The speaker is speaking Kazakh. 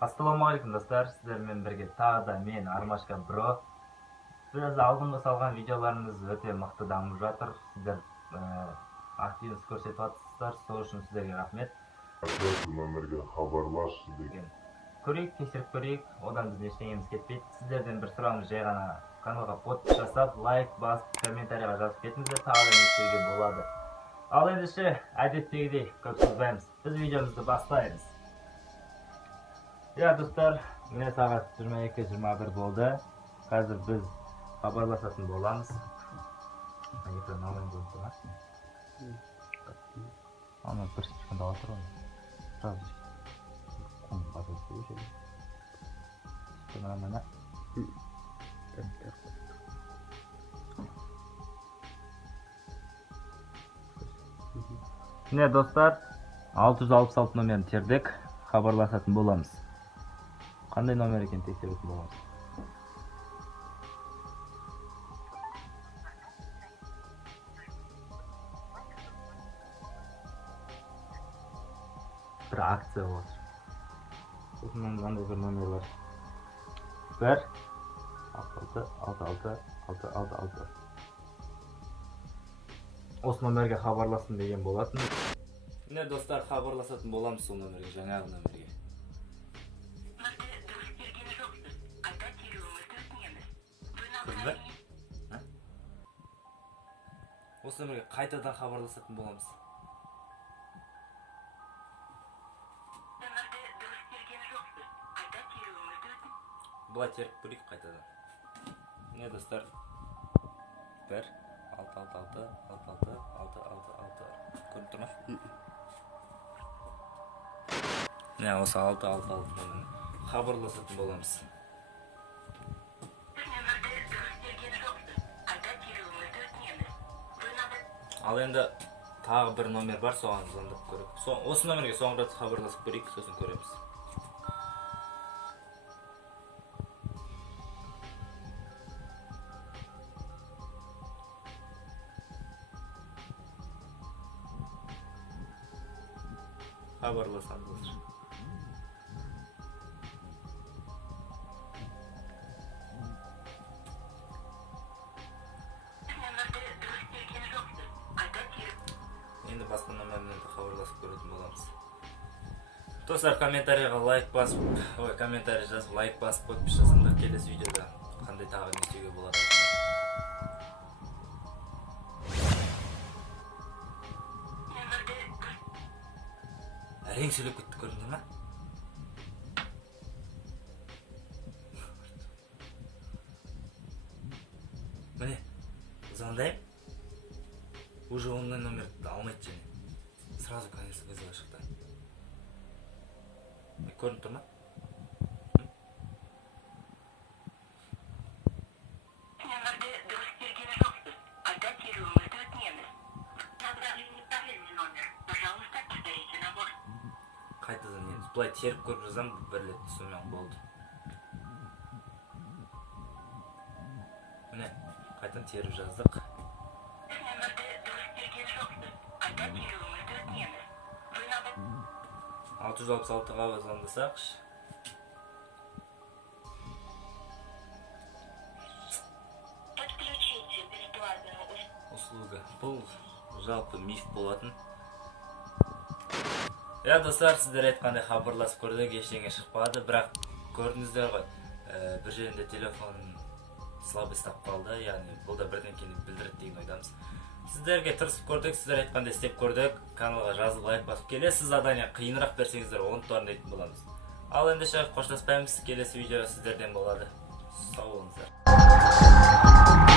Ассалаумағалейкум достар, сіздермен бірге тағы да мен Армашка Бро. Біз алдыңғы салған видеоларымыз өте мықты дамып жатыр. Сіздер активность көрсетіп жатсыздар, сол үшін сіздерге рахмет. Номерге хабарлаш деген. Көрейік, тексеріп көрейік, одан біз ештеңеміз кетпейді. Сіздерден бір сұрағымыз жай ғана каналға подпис жасап, лайк басып, комментарийға жазып кетіңіздер, тағы да естуге болады. Ал ендеше, әдеттегідей көп созбаймыз. Біз видеомызды бастаймыз. Ya dostlar, yine saat 22-21 болды. Қазір біз хабарласатын боламыз. Ekran alayım bu sonra. Ama bir çıkın daha oturalım. Birazcık kum batırısı bir şey. Sonra bana. Yine dostlar, 666 numarаны тердік, хабарласатын боламыз. Қандай номер екен тексеретін боламыз. Бір акция болады. Осымен мынандай бір номер бар. 1 66 66 Осы номерге хабарласын деген болатын. Міне достар, хабарласатын боламыз сол номерге, жаңағы номерге. Осы номерге қайтадан хабарласатын боламыз. Бұлай теріп көрейік қайтадан. Міне достар, 1 666 66 666 көріп тұр ма? Міне осы 666 номерге хабарласатын боламыз. Ал енді тағы бір номер бар, соған звондап көрейік. Осы номерге соңғы рет хабарласып көрейік, сосын көреміз. Хабарласамыз. Енді басқа номермен хабарласып көретін боламыз. Достар, комментарийға лайк басып, комментарий жазып, лайк басып, подпис жасаңдар, келесі видеода қандай тағы не істеуге болады. Әрең сөйлеп кетті, көрдіңдер ме? Міне, звондайым. Уже ондай номерді алмайды және. Сразу конец вызова шықты. Көрініп тұр ма? Номерді дұрыс берген жоқсыз. Қайта теруіңізді өтінеміз. Набрали неправильный номер. Пожалуйста, повторите набор. Қайтадан енді. Бұлай теріп көріп жазам, бір рет түсінмен болды. Міне, қайтадан теріп жаздық. 666-ға звондасақ. Подключите бесплатную услуга. Бұл жалпы миф болатын. Достар, сіздер айтқандай хабарласып көрдік, ештеңе шықпады, бірақ көрдіңіздер ғой, бір жерінде телефон слабость тап қалды, яғни бұл да бірдеңкені білдіреді деген ойдамыз. Сіздерге тырысып көрдік, сіздер айтқандай істеп көрдік, каналға жазып лайк басып келесіз, задание қиынырақ берсеңіздер оны орындайтын боламыз. Ал ендеше қоштаспаймыз, келесі видео сіздерден болады. Сау болыңыздар.